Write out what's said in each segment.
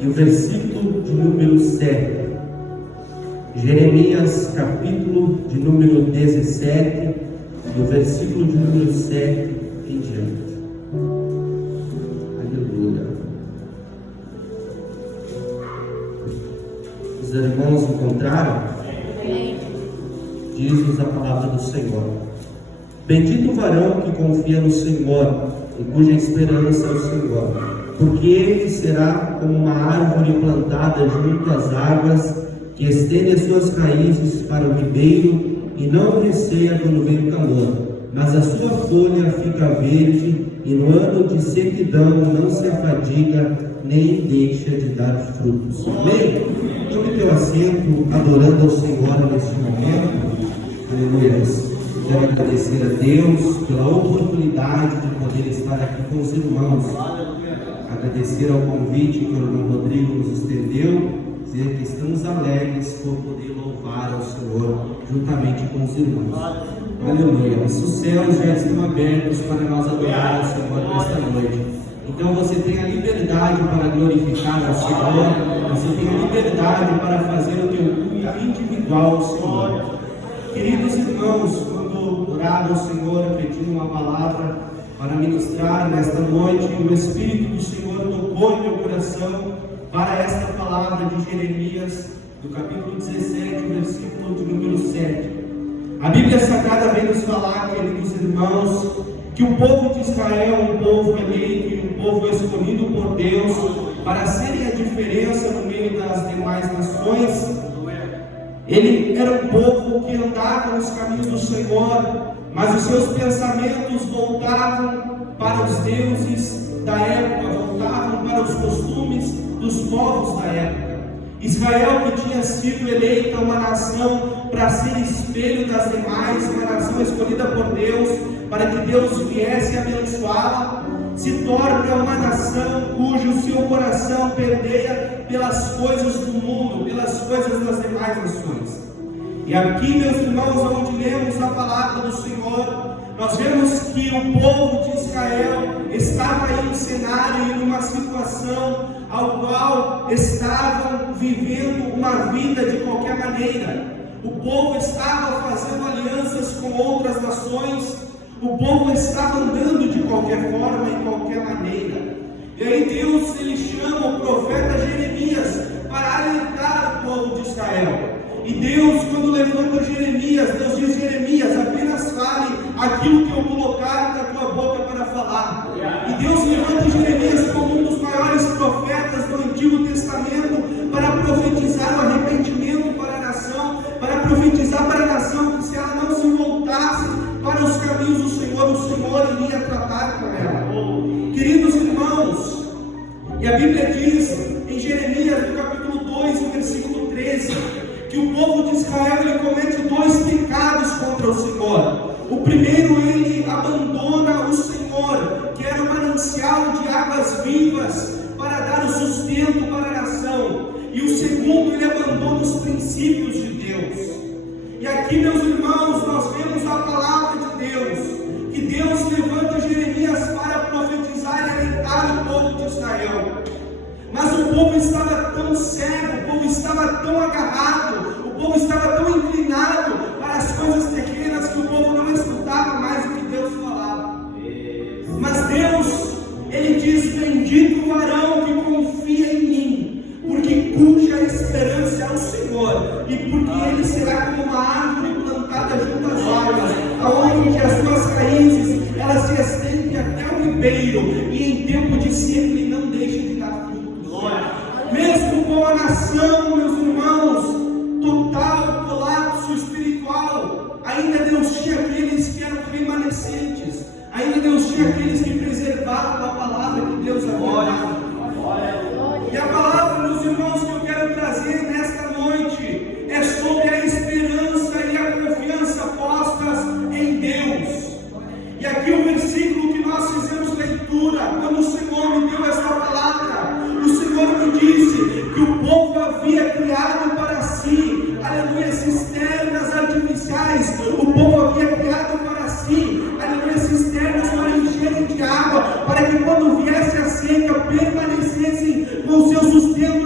e o versículo de número 7. Jeremias, capítulo de número 17, e o versículo de número 7 em diante. Aleluia. Os irmãos encontraram? Diz-nos a palavra do Senhor. Bendito o varão que confia no Senhor e cuja esperança é o Senhor, porque ele será como uma árvore plantada junto às águas, que estende as suas raízes para o ribeiro e não receia quando vem o calor, mas a sua folha fica verde, e no ano de sequidão não se afadiga nem deixa de dar frutos. Amém? Tome teu assento, adorando ao Senhor neste momento. Aleluia. Quero agradecer a Deus pela oportunidade de poder estar aqui com os irmãos. Agradecer ao convite que o irmão Rodrigo nos estendeu, dizer que estamos alegres por poder louvar ao Senhor juntamente com os irmãos. Aleluia. Os céus já estão abertos para nós adorar ao Senhor nesta noite. Então você tem a liberdade para glorificar ao Senhor, você tem a liberdade para fazer o teu culto individual ao Senhor. Queridos irmãos, quando orava ao Senhor pedindo uma palavra para ministrar nesta noite, o Espírito do Senhor tocou em meu coração para esta palavra de Jeremias, do capítulo 17, versículo de número 7. A Bíblia Sagrada vem nos falar, queridos irmãos, que o povo de Israel é um povo eleito e um povo escolhido por Deus para serem a diferença no meio das demais nações. Ele era um povo que andava nos caminhos do Senhor, mas os seus pensamentos voltavam para os deuses da época, voltavam para os costumes dos povos da época. Israel, que tinha sido eleita uma nação para ser espelho das demais, uma nação escolhida por Deus, para que Deus viesse abençoá-la, se torna uma nação cujo seu coração pendeia pelas coisas do mundo, pelas coisas das demais nações. E aqui, meus irmãos, onde lemos a palavra do Senhor, nós vemos que o povo de Israel estava em um cenário e numa situação ao qual estavam vivendo uma vida de qualquer maneira. O povo estava fazendo alianças com outras nações, o povo estava andando de qualquer forma, em qualquer maneira. E aí Deus, ele chama o profeta Jeremias para alertar o povo de Israel. E Deus, quando levanta Jeremias, Deus diz: Jeremias, apenas fale aquilo que eu colocar na tua boca para falar. E Deus levanta Jeremias como um dos maiores profetas do Antigo Testamento para profetizar o arrependimento para a nação, para profetizar para a nação que se ela não se voltasse para os caminhos do Senhor, o Senhor iria tratar com ela. Queridos irmãos, e a Bíblia diz em Jeremias, no capítulo 2, no versículo 13, que o povo de Israel ele comete dois pecados contra o Senhor. O primeiro, ele abandona o Senhor, que era o manancial de águas vivas para dar o sustento para a nação. E o segundo, ele abandona os princípios de Deus. E aqui, meus irmãos, nós vemos a palavra de Deus, que Deus levanta Jeremias para profetizar e alertar o povo de Israel. Mas o povo estava tão cego, o povo estava tão agarrado, o povo estava tão inclinado para as coisas terrenas que o povo não escutava mais o que Deus falava. Mas Deus, ele diz: bendito o varão que confia em mim, porque cuja esperança é o Senhor, e porque ele será como uma árvore plantada junto às águas, aonde as suas raízes elas se estendem até o ribeiro, e em tempo de seca ele não deixa de dar frutos. Mesmo com a nação, meus irmãos, total colapso espiritual, ainda Deus tinha aqueles que eram remanescentes, ainda Deus tinha aqueles que preservavam a palavra que Deus havia dado. E a palavra, meus irmãos, que eu quero trazer nesta noite é sobre a esperança e a confiança postas em Deus. E aqui o versículo que nós fizemos leitura, quando o Senhor me deu esta palavra, o Senhor me disse que o povo havia criado para si, aleluia, cisternas artificiais. O povo havia criado para si, aleluia, cisternas para encherem de água, para que quando viesse a seca permanecessem com o seu sustento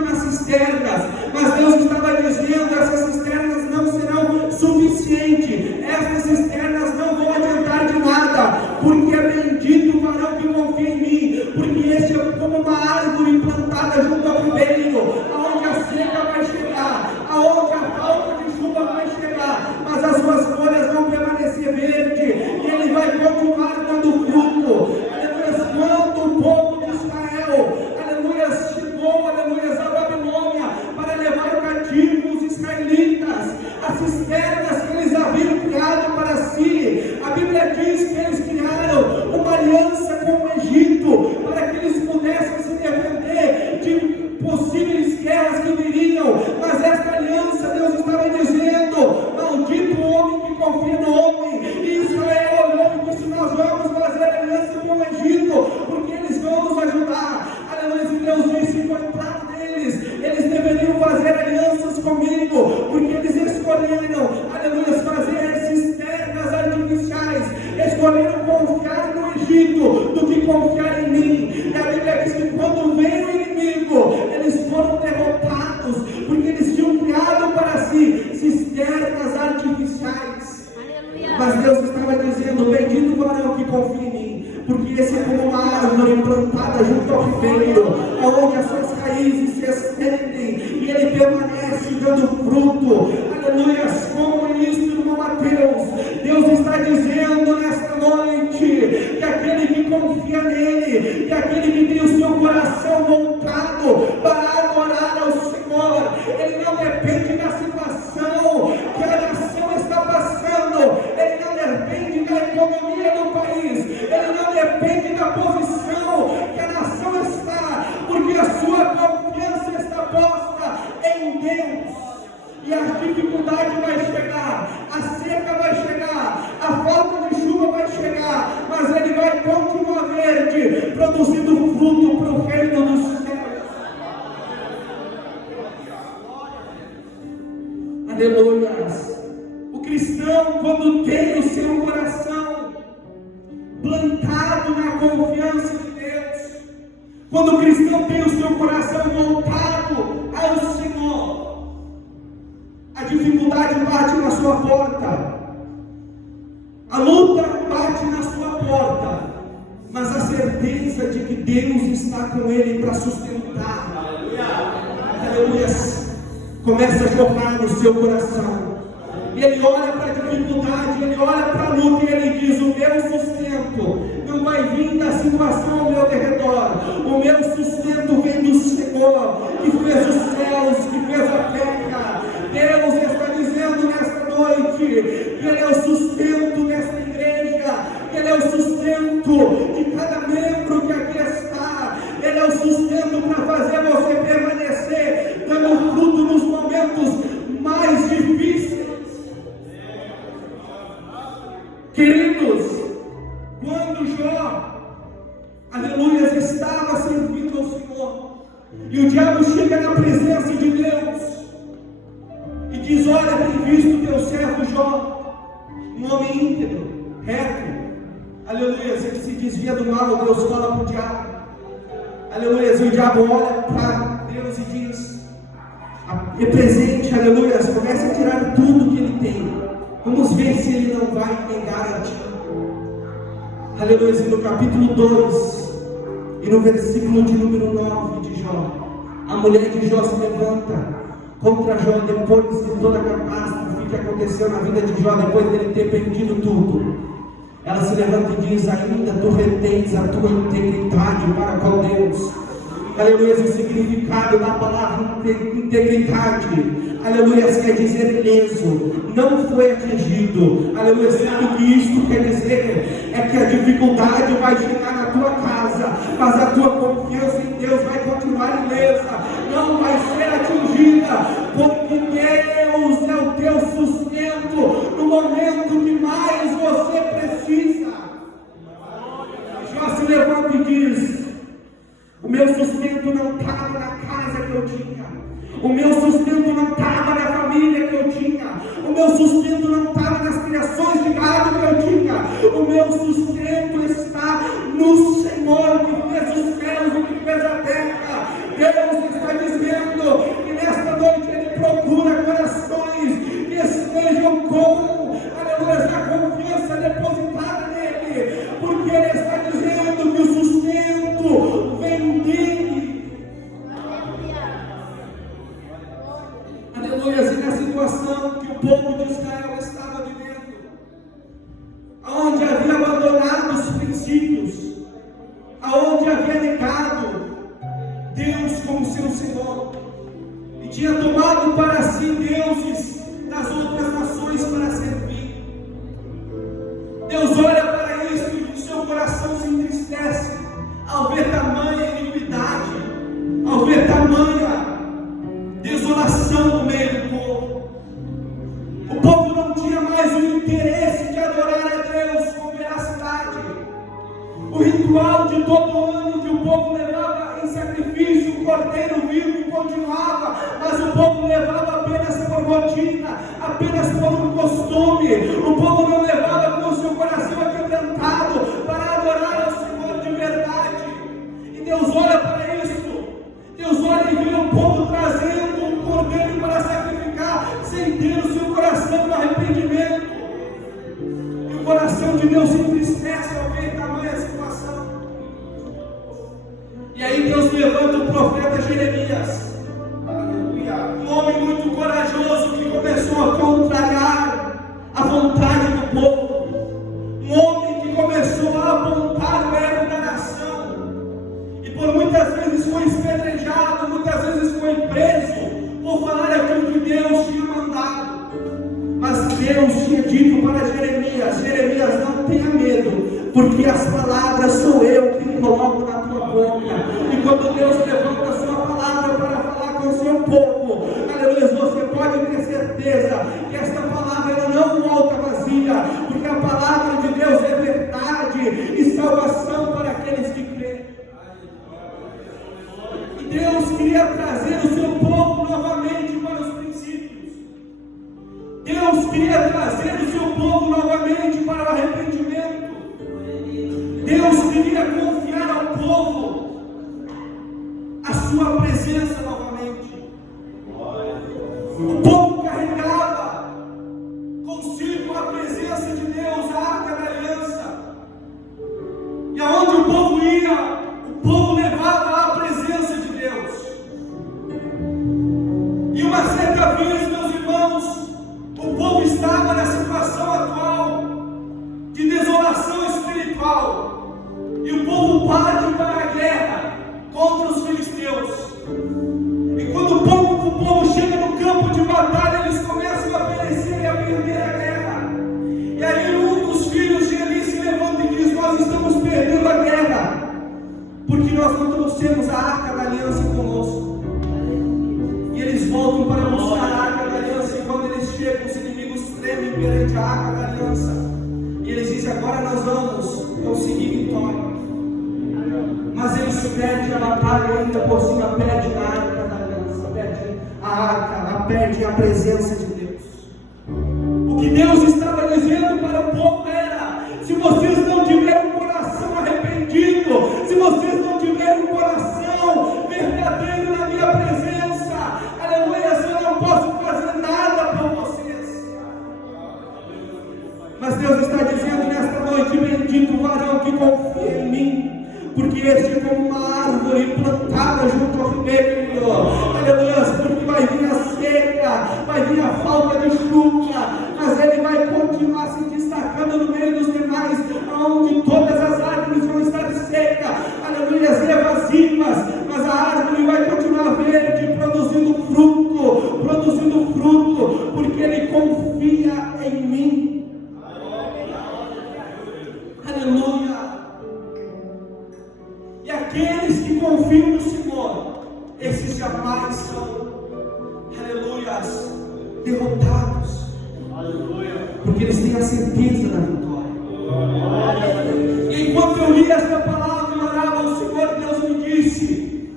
cisternas, mas Deus estava dizendo: essas cisternas não serão suficientes, essas cisternas não vão adiantar de nada, porque é bendito o varão que confia em mim, porque este é como uma árvore plantada junto ao ribeiro, aonde a seca vai chegar, aonde a falta de chuva vai chegar, mas as suas folhas vão permanecer verdes, e ele vai continuar dando fruto. Aleluia, quando o povo de Israel, aleluia, chegou, aleluia, a Babilônia, para levar cativo os israelitas, as cisternas que eles haviam criado para si, a Bíblia diz que eles criaram uma aliança com o Egito, para que eles pudessem se defender de possíveis guerras que viriam, mas esta aliança, Deus estava dizendo: maldito o homem que confia no homem. E Israel olhou e disse: nós vamos fazer aliança com o Egito, porque eles vão nos ajudar. Aleluia. E Deus disse: coitado deles, eles deveriam fazer alianças comigo, porque eles escolheram, aleluia, fazer cisternas artificiais, escolheram confiar no Egito do que confiar em mim. E a Bíblia diz que quando veio o inimigo, eles foram derrotados, porque eles tinham criado para si cisternas artificiais. Aleluia. Mas Deus estava dizendo: bendito o varão que confia em mim, porque esse é como uma árvore plantada junto ao ribeiro, onde as suas raízes se estendem e ele permanece dando fruto. Aleluia. Como isso, irmão Mateus, Deus está dizendo nesta noite que aquele que confia nele, que aquele que tem o seu coração voltado para adorar ao Senhor, ele não depende da situação que a nação está passando, ele não depende da economia do país, ele não depende da posição que a nação está, porque a sua confiança está posta em Deus. E a dificuldade vai chegar, a seca vai chegar, a falta de chuva vai chegar, mas ele vai continuar verde, produzindo fruto para o reino dos céus. Aleluia. O cristão, quando tem o seu coração plantado na confiança de Deus, quando o cristão tem o seu coração voltado ao Senhor, a dificuldade bate na sua porta, a luta bate na sua porta, mas a certeza de que Deus está com ele para sustentar, aleluia, começa a jorrar no seu coração. E ele olha para a dificuldade, ele olha para a luta e ele diz: o meu sustento não vai vir da situação ao meu derredor, o meu sustento vem do Senhor, que fez os céus, que fez a terra. Deus está dizendo nesta noite que Ele é o sustento desta igreja, Ele é o sustento de cada membro que aqui está, Ele é o sustento para fazer você permanecer, dando fruto nos momentos mais difíceis. Queridos, quando Jó, aleluia, estava servindo ao Senhor, e o diabo chega na presença de Deus e diz: olha, tem visto teu servo Jó, um homem íntegro, reto, aleluia, ele se desvia do mal. Deus fala para o diabo, aleluia, e o diabo olha para Deus e diz: represente, aleluia, comece a tirar tudo que ele tem, vamos ver se ele não vai negar a ti. Aleluia. E no capítulo 2 e no versículo de número 9 de Jó, a mulher de Jó se levanta contra Jó depois de toda a catástrofe que aconteceu na vida de Jó, depois dele ter perdido tudo. Ela se levanta e diz: ainda tu retens a tua integridade para com Deus. Aleluia. O significado da palavra integridade, aleluia, quer dizer leso, não foi atingido. Aleluia. Sabe o que isto quer dizer? É que a dificuldade vai chegar na tua casa, mas a tua confiança em Deus vai continuar ilesa, não vai ser atingida, porque Deus é o teu sustento no momento que mais você precisa. Jó se levanta e diz: o meu sustento não estava na casa que eu tinha, o meu sustento não estava na família que eu tinha, o meu sustento não estava nas criações de gado que eu tinha, o meu sustento está no Senhor que fez os céus e que fez a terra. Deus está dizendo que Deus como seu Senhor, e tinha tomado para si deuses das outras nações para servir. Deus olha para isso e o seu coração se entristece ao ver tamanha iniquidade, ao ver tamanha desolação no meio do povo. O povo não tinha mais o interesse de adorar a Deus com veracidade. O ritual de todo ano que o povo levava em sacrifício, o cordeiro vivo continuava, mas o povo levava apenas por rotina, apenas por um costume. O povo não levava com o seu coração aquebrantado para adorar ao Senhor de verdade. E Deus olha para isso. Deus olha e vê o povo trazendo um cordeiro para sacrificar, sem ter o seu coração no arrependimento. E o coração de Deus se entristece ao ver tamanha situação. E aí Deus levanta o profeta Jeremias, um homem muito corajoso que começou a contrariar a vontade do povo, um homem que começou a apontar o erro da nação, e por muitas vezes foi espedrejado, muitas vezes foi preso por falar aquilo que Deus tinha mandado. Mas Deus tinha dito para Jeremias: Jeremias, não tenha medo, porque as palavras sou eu que coloco na tua boca. E quando Deus levanta a sua palavra para falar com o seu povo, aleluia, você pode ter certeza que esta palavra ela não volta vazia, porque a palavra de Deus é verdade e salvação para aqueles que creem. E Deus queria trazer o seu povo novamente para os princípios. Deus queria trazer o seu povo novamente para o arrependimento. Deus queria confiar ao povo a sua presença novamente. O povo carregava consigo a presença de Deus, a arca da aliança. E aonde o povo ia, o povo levava a presença de Deus. E uma certa vez, meus irmãos, o povo estava na situação atual de desolação espiritual. E o povo parte para a guerra contra os filisteus. E quando o povo chega no campo de batalha, eles começam a perecer e a perder a guerra. E aí um dos filhos de Eli se levanta e diz: nós estamos perdendo a guerra, porque nós não trouxemos a arca da aliança conosco. E eles voltam para buscar a arca da aliança, e quando eles chegam, os inimigos tremem perante a arca da aliança. E eles dizem: agora nós vamos conseguir vitória. Mas eles perdem a batalha, ainda por cima perdem a arca da aliança, perdem a arca, perdem a presença de Deus. O que Deus estava dizendo para o povo era: se vocês não tiverem um coração arrependido, se vocês não tiverem um coração verdadeiro na minha presença, aleluia, eu não posso fazer nada por vocês. Mas Deus está dizendo nesta noite: bendito o varão que confia em mim, porque este é como uma árvore plantada junto ao ribeiro, aleluia, porque vai vir a seca, vai vir a falta de chuva, mas ele vai continuar se destacando no meio dos demais, onde todas as árvores vão estar secas, aleluia, evasivas, mas a árvore vai continuar verde, produzindo fruto, porque ele confia em mim, aleluia. E aqueles que confiam no Senhor, esses jamais são, aleluias, derrotados, aleluia, porque eles têm a certeza da vitória. E enquanto eu li esta palavra e orava ao Senhor, Deus me disse: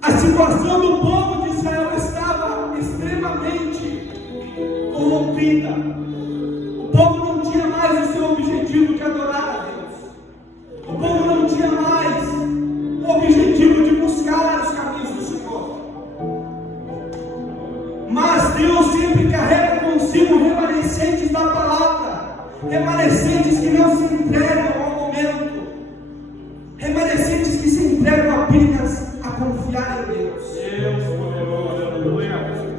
a situação do povo de Israel estava extremamente corrompida. O povo não tinha mais o seu objetivo de adorar a Deus. O povo não tinha mais o objetivo de buscar os caminhos do Senhor. Mas Deus sempre carrega consigo remanescentes da palavra, remanescentes que não se entregam ao momento, remanescentes que se entregam apenas a confiar em Deus.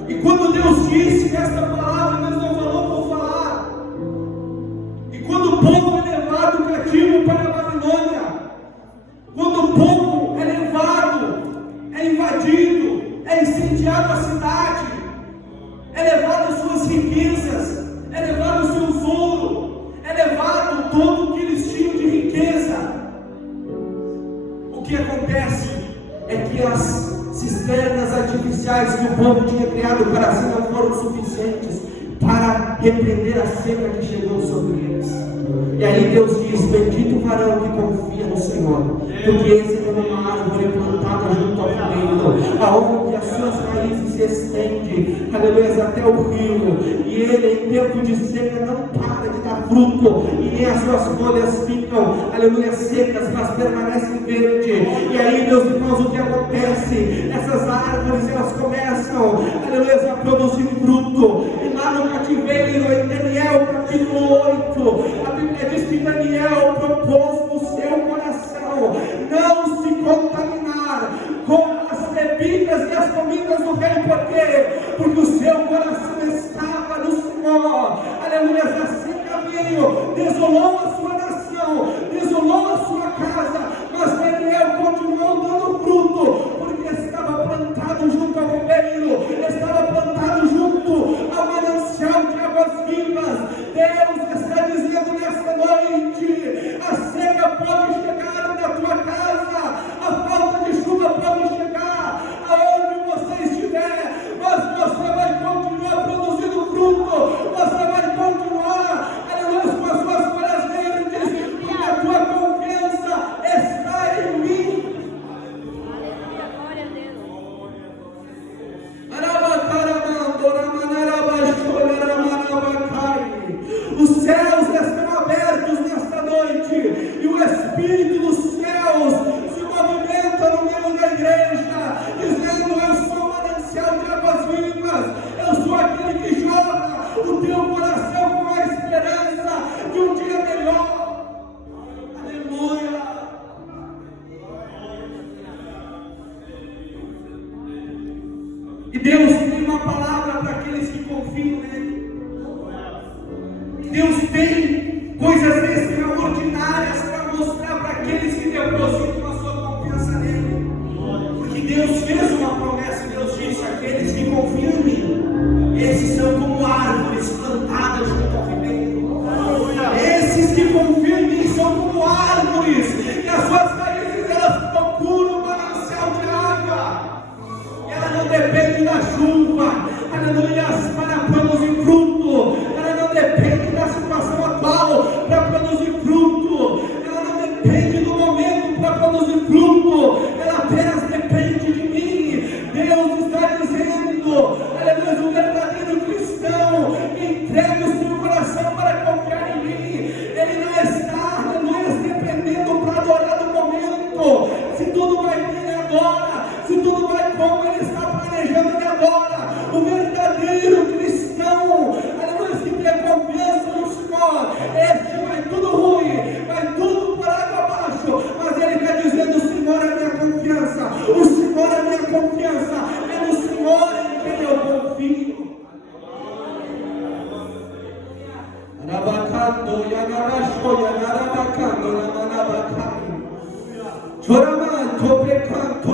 E quando Deus disse que esta palavra, Deus não falou por falar. E quando o povo é levado cativo para a Babilônia, quando o povo é levado levado a cidade, é levado as suas riquezas, é levado o seu ouro, é levado tudo o que eles tinham de riqueza. O que acontece é que as cisternas artificiais que o povo tinha criado para si não foram suficientes para repreender a seca que chegou sobre eles. E aí Deus diz: bendito o varão que confia no Senhor, porque esse é como uma árvore plantada junto ao ribeiro, aonde as suas raízes se estendem, aleluia, até o rio, e ele em tempo de seca não para de dar fruto, e nem as suas folhas ficam, aleluia, secas, mas permanecem verdes. E aí, meus irmãos, o que acontece? Essas árvores, elas começam, aleluia, a produzir fruto. E lá no cativeiro, em Daniel capítulo 8, a Bíblia diz que Daniel propôs no seu coração não se contaminar com as bebidas e as comidas do rei. Por quê? Porque o seu coração estava no Senhor. Aleluia, assim caminho, desolou a sua nação, desolou a sua casa, mas Daniel continuou dando fruto, porque estava plantado junto ao ribeiro, estava plantado junto ao manancial de águas vivas. Deus está dizendo nesta noite: a seca pode chegar na tua casa, a falta de chuva pode chegar aonde você estiver, mas você vai continuar produzindo fruto, você vai continuar, aleluia, com as suas folhas verdes, porque a tua confiança está em mim. Glória a Deus. Os céus estão abertos nesta noite, e o Espírito dos céus se movimenta no meio da igreja, dizendo: eu sou o manancial de águas vivas, eu sou aquele que jorra o teu coração com a esperança de um dia melhor. Aleluia. E Deus tem uma palavra para aqueles que confiam nele. Deus tem coisas extraordinárias para mostrar para aqueles que depositam a sua confiança nele. Porque Deus fez uma promessa, Deus disse: aqueles que confiam em mim, esses são como árvores plantadas junto ao ribeiro. Esses que confiam em mim são como árvores, que as suas raízes elas procuram um manancial de água. Ela não depende da chuva, aleluia, para produzir fruto. Ela não depende da situação atual para produzir fruto. Ela não depende do momento para produzir fruto. Ela apenas depende de mim. Deus está dizendo, aleluia, o verdadeiro cristão que entrega o seu coração para confiar em mim, ele não está, aleluia, dependendo para adorar no momento. Se tudo vai bem agora, se tudo vai como ele está planejando ele agora. O verdadeiro cristão, aleluia, que tem confiança no Senhor, este vai tudo ruim, vai tudo por água abaixo, mas ele está dizendo: o Senhor é minha confiança, o Senhor é minha confiança, é no Senhor em quem eu confio. Arabacando, Yanabasho, Yanabacando, Yanabacai. Choramanto, pecanto,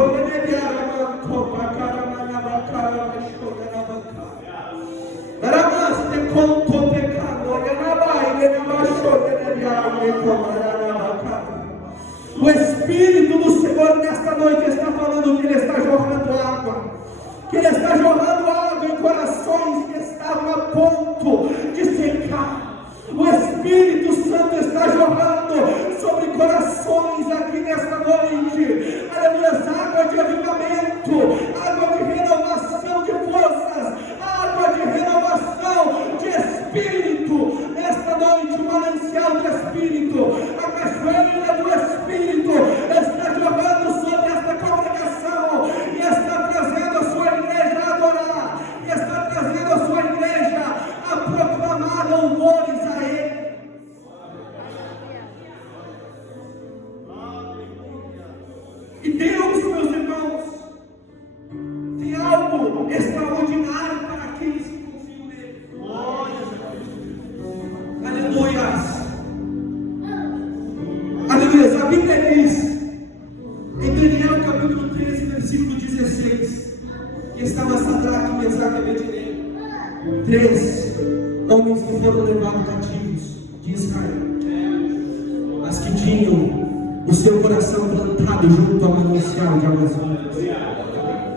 Yanabaramanto, Bacaramanabacaramasho, Yanabacai. Aramaste, conto, pecado, Yanabai, Yanabasho, Yanabacai. O Espírito do Senhor nesta noite está falando que Ele está jorrando água, que Ele está jorrando água em corações que estavam a ponto de secar. O Espírito Santo está jorrando sobre corações aqui nesta noite, aleluia, água de avivamento, água de renovação de forças, água de renovação de espírito. Nesta noite, o manancial do Espírito, a cachoeira do Espírito está jorrando sobre esta congregação e está trazendo a sua igreja a adorar, e está trazendo a sua igreja a proclamar louvores a Ele. E Deus, meus irmãos, tem algo extraordinário para aqueles que confiam nele. Aleluia. Aleluia. A Bíblia diz em Daniel capítulo 13, versículo 16, que estava Sadraque, Mesaque e Abednego, 3 homens que foram levados cativos de Israel, mas que tinham o seu coração plantado junto ao manancial de águas vivas.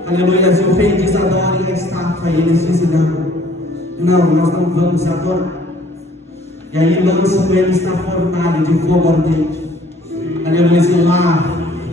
Aleluia. E o rei diz: adorem a estátua. E eles dizem: não, nós não vamos adorar. E aí lançam eles na fornalha de fogo ardente. Aleluia. E lá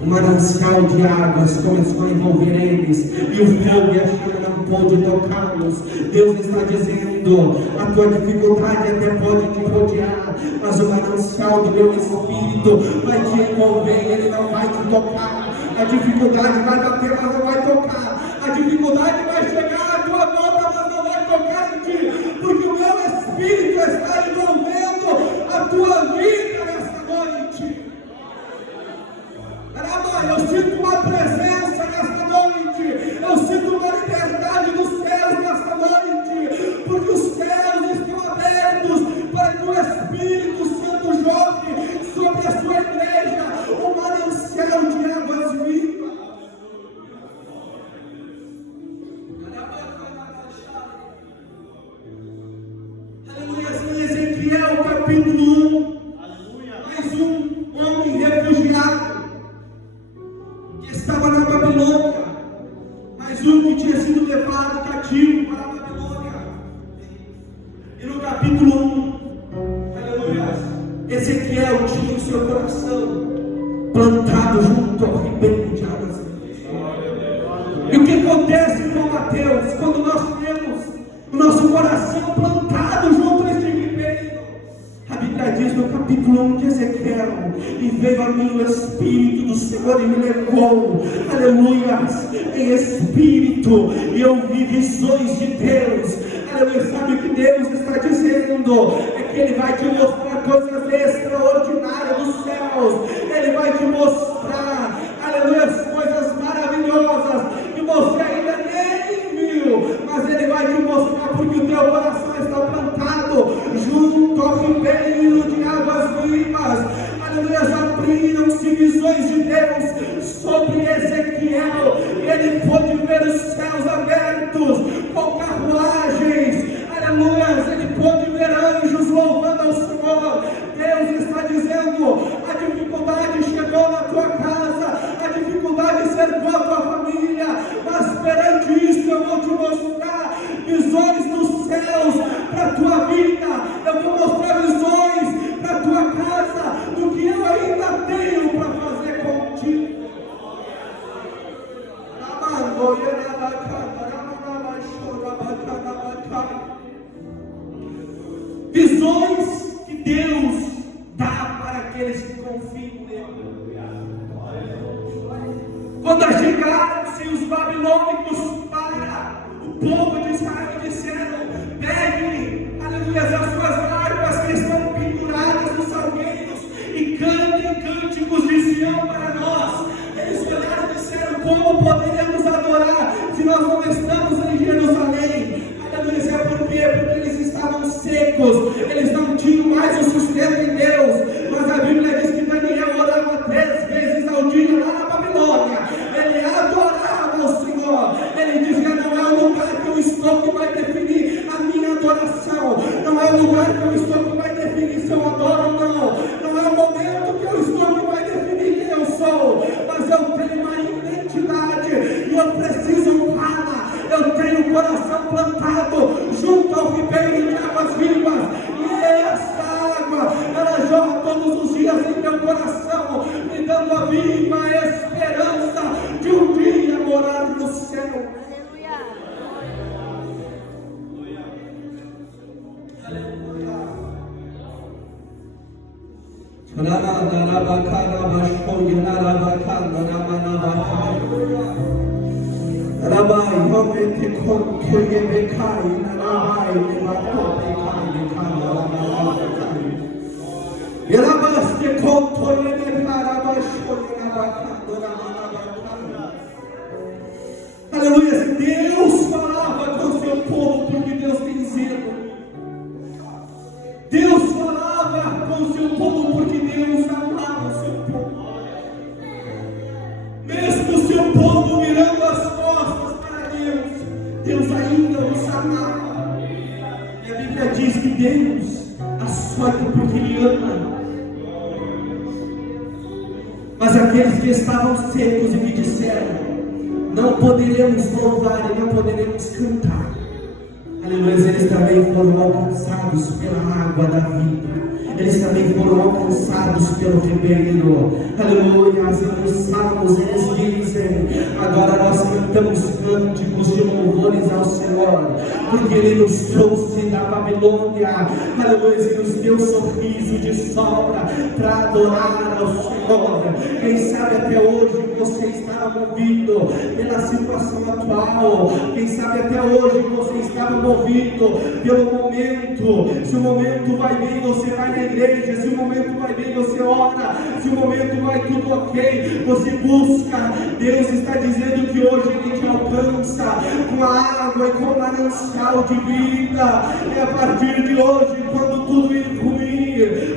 o manancial de águas começou a envolver eles, e o fogo e a chama não pôde tocá-los. Deus está dizendo: a tua dificuldade até pode te rodear, mas o manancial do meu Espírito vai te envolver, ele não vai te tocar. A dificuldade vai bater, mas não vai tocar. A dificuldade vai chegar à tua porta, mas não vai tocar em ti, porque o meu Espírito está envolvendo a tua vida nesta noite. Eu sinto uma presença nesta noite, eu sinto uma liberdade dos céus nesta noite, porque os céus estão abertos para que o Espírito Santo jogue sobre a sua igreja um manancial de águas vivas. Aleluia. Em Ezequiel capítulo 1, mais um homem refugiado estava na Babilônia, mas um que tinha sido levado cativo para a Babilônia. E no capítulo 1, aleluia, Ezequiel tinha o seu coração plantado junto ao ribeiro de águas vivas. E o que acontece, irmão Mateus, quando nós temos o nosso coração plantado junto a este ribeiro? A Bíblia diz no capítulo 1 de Ezequiel: e veio a mim o Espírito do Senhor e me levou, aleluia, em Espírito, e eu vi visões de Deus. Aleluia. Sabe o que Deus está dizendo? É que Ele vai te mostrar coisas extraordinárias dos céus. Ele vai te mostrar, aleluia, as coisas maravilhosas que você ainda nem viu, mas Ele vai te mostrar, porque o teu coração está plantado junto ao ribeiro de águas vivas. Aleluia. Abriram-se visões de Deus sobre Ezequiel, e ele pôde ver os céus abertos com carruagens. Aleluia. Ele pôde ver anjos louvando ao Senhor. Deus está dizendo: a dificuldade chegou na tua casa, a dificuldade cercou a tua família, mas perante isso eu vou te mostrar visões dos céus para a tua vida. Eu vou mostrar visões para a tua casa do que eu ainda tenho para fazer contigo. Visões que Deus dá para aqueles que confiam nele. Quando chegaram-se os babilônicos para o povo de Israel, disseram: peguem, aleluia, as suas harpas que estão penduradas nos salgueiros e cantem cânticos de Sião para nós. Eles olharam e disseram: como poderemos adorar se nós não estamos em Jerusalém? Aleluia. Por quê? Porque eles estavam secos, eles não tinham mais o sustento em Deus. Mas a Bíblia diz que Daniel orava 3 vezes ao dia lá na Babilônia. Ele adorava o Senhor. Ele dizia: não é o lugar que eu estou que vai definir a minha adoração, não é o lugar que eu estou que vai definir se eu adoro ou não, não é o momento que eu estou que vai definir quem eu sou, mas eu tenho uma identidade e eu preciso honrá-la. Eu tenho o coração plantado junto ao ribeiro de águas vivas, e essa água, ela jorra todos os dias em meu coração, me dando a viva esperança de um dia morar no céu. Rabai, homete con que me cae, rabai, me mato, me cae, e rabaste con torre me carabasho, aleluia. Deus falava com o seu povo, porque Deus tem zelo. Deus falava com o seu povo, porque Deus amava o seu povo. Mesmo o seu povo virando as costas para Deus, Deus açoita porque Ele ama. Mas aqueles que estavam secos e que disseram: não poderemos louvar e não poderemos cantar, aleluia, eles também foram alcançados pela água da vida. Eles também foram alcançados pelo ribeiro. Aleluia. Nos salmos eles dizem: agora nós cantamos cânticos de louvores ao Senhor, porque Ele nos trouxe da Babilônia, aleluia, e nos deu sorriso de sobra para adorar ao Senhor. Quem sabe até hoje você está movido pela situação atual. Quem sabe até hoje você está movido pelo momento. Se o momento vai bem, você vai na igreja. Se o momento vai bem, você ora. Se o momento vai tudo ok, você busca. Deus está dizendo que hoje Ele te alcança com a água e com o manancial de vida. E a partir de hoje, quando tudo ir ruim,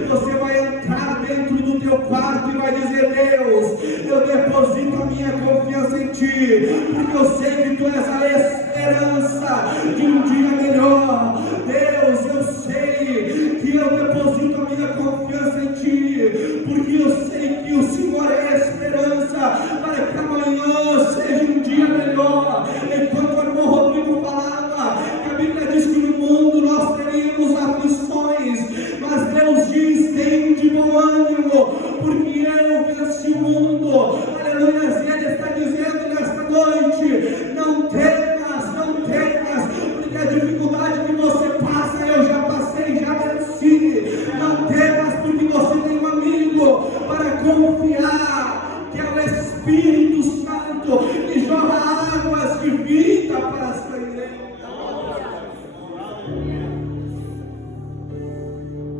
você vai entrar dentro do teu quarto e vai dizer: Deus, eu deposito a minha confiança em Ti, porque eu sei que Tu és a esperança de um dia melhor. Deus, eu sei que eu deposito a minha confiança em Ti, porque eu sei que o Senhor é a esperança para que amanhã seja um dia melhor. Enquanto o irmão Rodrigo falava, a Bíblia diz que no mundo nós teríamos aflições, mas Deus diz: tem de bom ânimo, porque eu venci o mundo. Aleluia. E Ele está dizendo nesta noite: não temas, não temas, porque a dificuldade que você passa eu já passei, já venci. Não temas, porque você tem um amigo para confiar, que é o Espírito Santo, que jorra águas de vida para a sua igreja.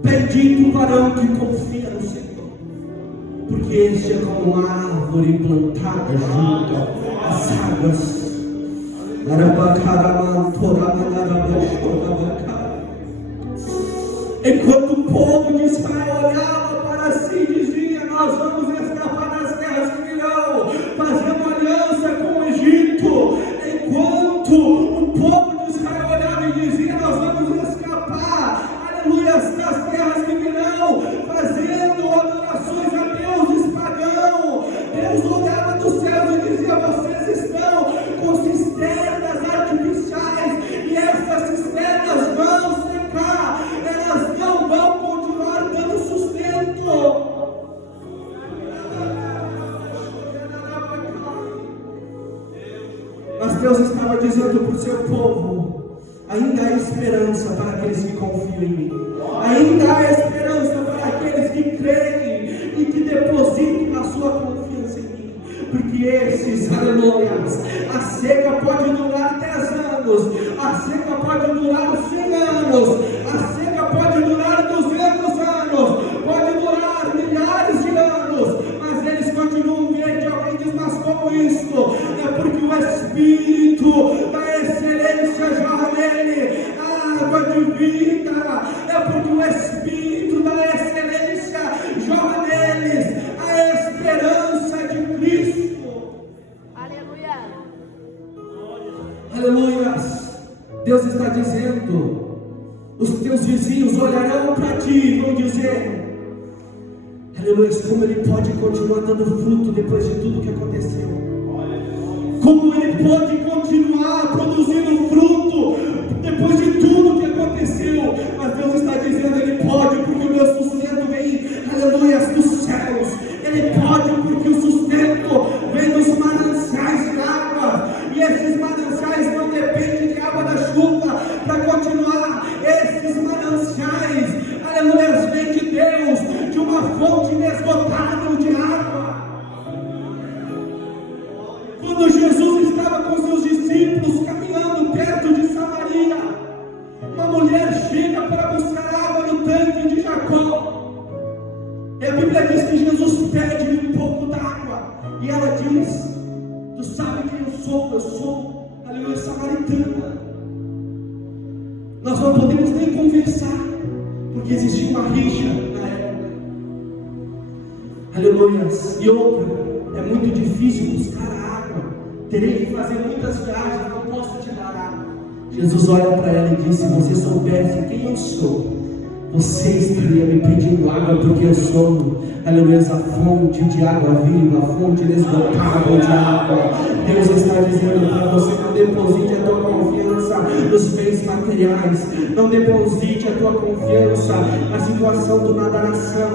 Bendito o varão que confia no Senhor, porque este é como uma árvore plantada junto às águas. Enquanto o povo de Israel olhava para si e dizia: nós vamos escapar das terras que virão, fazendo aliança com o Egito. Enquanto o povo de Israel olhava e dizia: nós vamos escapar, aleluia, das terras que virão, fazendo adorações a deuses pagãos, Deus olhava dos céus e dizia: vocês estão com cisternas artificiais, e essas cisternas vão secar, elas não vão continuar dando sustento. Mas Deus estava dizendo para o seu povo: ainda há esperança para aqueles que confiam em mim, ainda há esperança para aqueles que creem e que depositam a sua confiança em mim, porque esses, aleluia, a seca pode durar 10 anos, a seca pode durar 100 anos, a seca pode durar 200 anos, pode durar milhares de anos, mas eles continuam verdes. Alguém diz: mas como isto? É porque o Espírito da excelência jorra nele, a água de vida. É porque o Espírito da excelência jorra neles, a esperança de Cristo. Aleluia. Aleluia. Deus está dizendo: os teus vizinhos olharão para ti e vão dizer: aleluia, como ele pode continuar dando fruto depois de tudo que aconteceu? Como ele pode continuar produzindo fruto depois de tudo que aconteceu? Mas Deus está dizendo: Ele pode, porque o meu sustento vem, aleluia, dos céus. Ele pode, porque o sustento vem dos mananciais de água, e esses mananciais não dependem de água da chuva para continuar. Esses mananciais, aleluia, vêm de Deus, de uma fonte inesgotável de água. Quando Jesus estava com seus discípulos caminhando perto de Samaria, uma mulher chega para buscar água no tanque de Jacó. E a Bíblia diz que Jesus pede um pouco d'água, e ela diz: tu sabe quem eu sou, aleluia, samaritana. Nós não podemos nem conversar, porque existia uma rixa na época. Aleluia. E outra, é muito difícil buscar a água, terei que fazer muitas viagens, não posso te dar água. Jesus olha para ela e diz: se você soubesse quem eu sou, você estaria me pedindo água, porque eu sou, aleluia, a fonte de água viva, a fonte inesgotável de água. Deus está dizendo para você: não deposite a tua confiança nos bens materiais, não deposite a tua confiança na situação do da nação,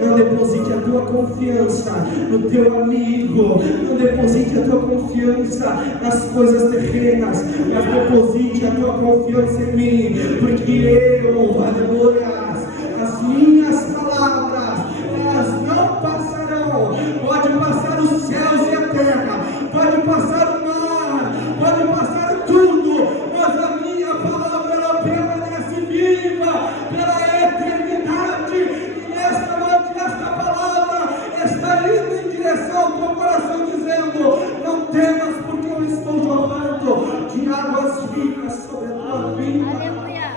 não deposite a tua confiança no teu amigo, não deposite a tua confiança nas coisas terrenas, mas deposite a tua confiança em mim, porque eu, aleluia, as minhas palavras, elas não passarão. Pode passar os céus e a terra, pode passar o mar, pode passar tudo, mas a minha palavra, ela permanece viva pela eternidade. E nesta noite, esta palavra está indo em direção ao teu coração, dizendo: não temas, porque eu estou jorrando de águas vivas sobre a tua vida. Aleluia.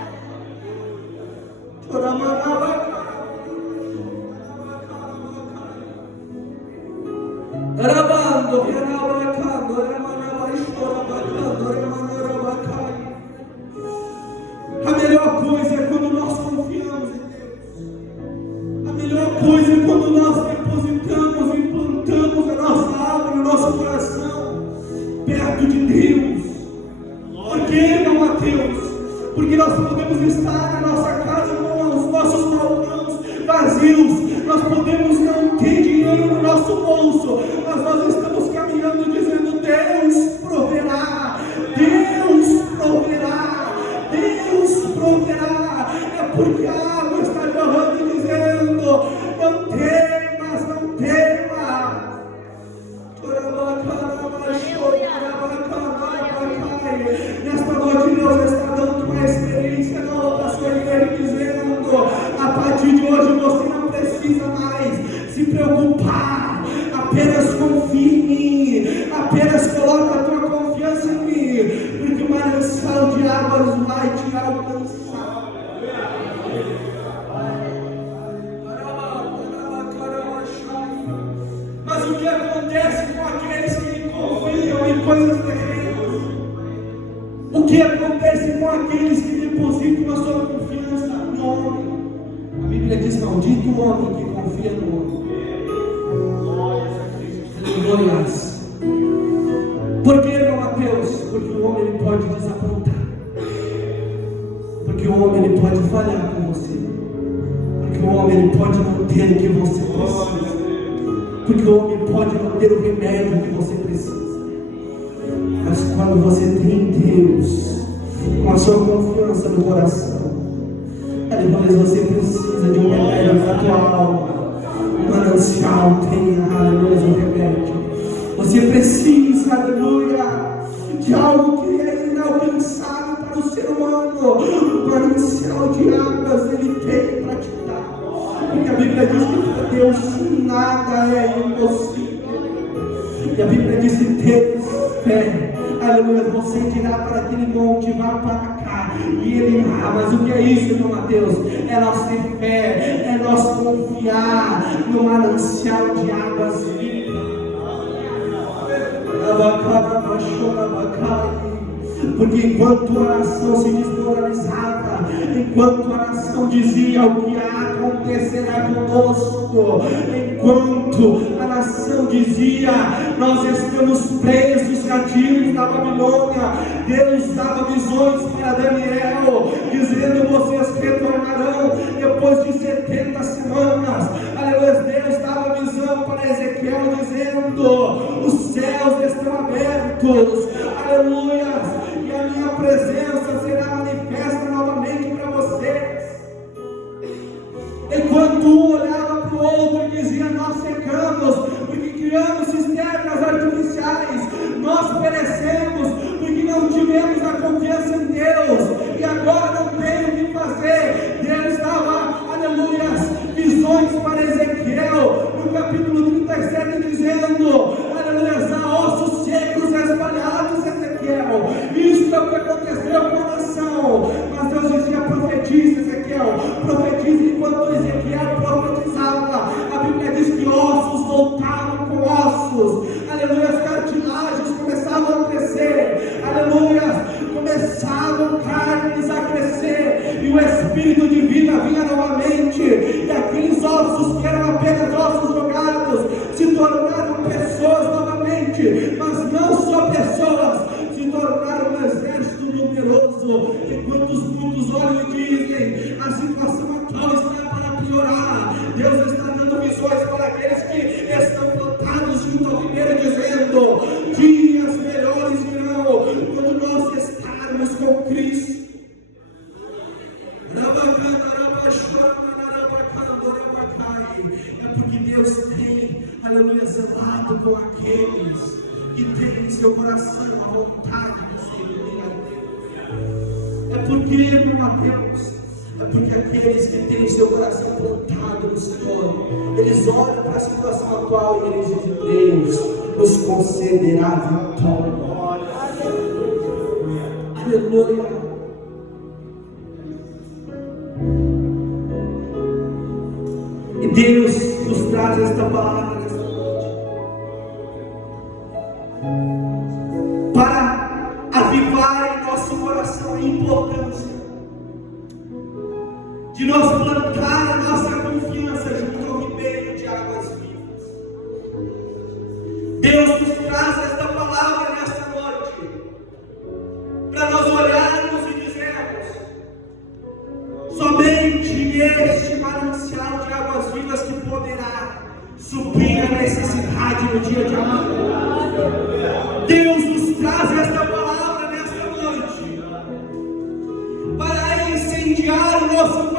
A melhor coisa é quando nós confiamos em Deus. A melhor coisa é quando nós depositamos e plantamos a nossa alma, o nosso coração perto de Deus. Por que, não, Mateus? Porque nós podemos estar na nossa casa com os nossos balcões vazios, nós podemos não ter dinheiro no nosso bolso, mas nós estamos caminhando dizendo: Deus proverá, Deus proverá, Deus proverá. É porque a água está jorrando e dizendo: não temas, não temas. Nesta noite Deus está dando uma experiência nova para a sua igreja, dizendo: a partir de hoje você não precisa mais se preocupar, apenas confie em mim, apenas coloca a tua confiança em mim, porque o manancial de águas vai te alcançar. Mas o que acontece com aqueles que confiam em coisas terrenas? O que acontece com aqueles que depositam a sua confiança no homem? A Bíblia diz: maldito o homem que confia no homem. Glórias. Por que, meu Mateus? Porque o homem ele pode desapontar, porque o homem ele pode falhar com você, porque o homem ele pode não ter o que você precisa, porque o homem pode não ter o remédio que você precisa. Mas quando você tem Deus com a sua confiança no coração, aleluia, você precisa de um remédio para a tua alma. O manancial tem, aleluia, um remédio. Você precisa, aleluia, de algo que é inalcançável para o ser humano. O manancial de águas ele tem para te dar, porque a Bíblia diz que para Deus nada é impossível. E a Bíblia diz: se tens fé, aleluia, você dirá para aquele monte: vá para cá, e ele irá. Mas o que é isso, meu Mateus? É nós ter fé, é nós confiar no manancial de águas vivas. Porque enquanto a nação se desmoralizava, enquanto a nação dizia: o que acontecerá conosco, enquanto a nação dizia: nós estamos presos, cativos na Babilônia, Deus dava visões para Daniel, dizendo: vocês retornarão depois de 70 semanas. Aleluia. Deus dava visão para Ezequiel, dizendo: os céus estão abertos, aleluia, e a minha presença será manifesta novamente para vocês. Enquanto um olhava para o outro e dizia: nós secamos porque criamos cisternas artificiais, nós perecemos porque não tivemos a confiança em Deus, e agora não tem o que fazer. Deus dava, aleluia, visões para Ezequiel no capítulo 37, dizendo: aleluia, há ossos secos espalhados, Ezequiel. Isso é o que aconteceu com espírito de vida vinha novamente, e aqueles ossos que eram apenas ossos jogados se tornaram pessoas novamente, mas não só pessoas, se tornaram um exército numeroso. Enquanto muitos olham e dizem: a situação atual está para piorar, Deus está dando visões para aqueles que estão plantados junto ao ribeiro, dizendo: dias melhores virão quando nós estarmos com Cristo. É porque Deus tem, aleluia, zelado com aqueles que têm em seu coração a vontade do Senhor. É porque, meu Mateus, é porque aqueles que têm seu coração plantado no Senhor, eles olham para a situação atual e eles dizem: Deus nos concederá vitória. Aleluia. E Deus nos traz esta palavra nesta noite para avivar em nosso coração a importância de nós plantar a nossa confiança junto ao ribeiro de águas vivas. Deus nos traz esta palavra nesta noite para nós olharmos e dizermos: somente este manancial de águas vivas que poderá suprir a necessidade no dia de amanhã. Deus nos traz esta palavra nesta noite para incendiar o nosso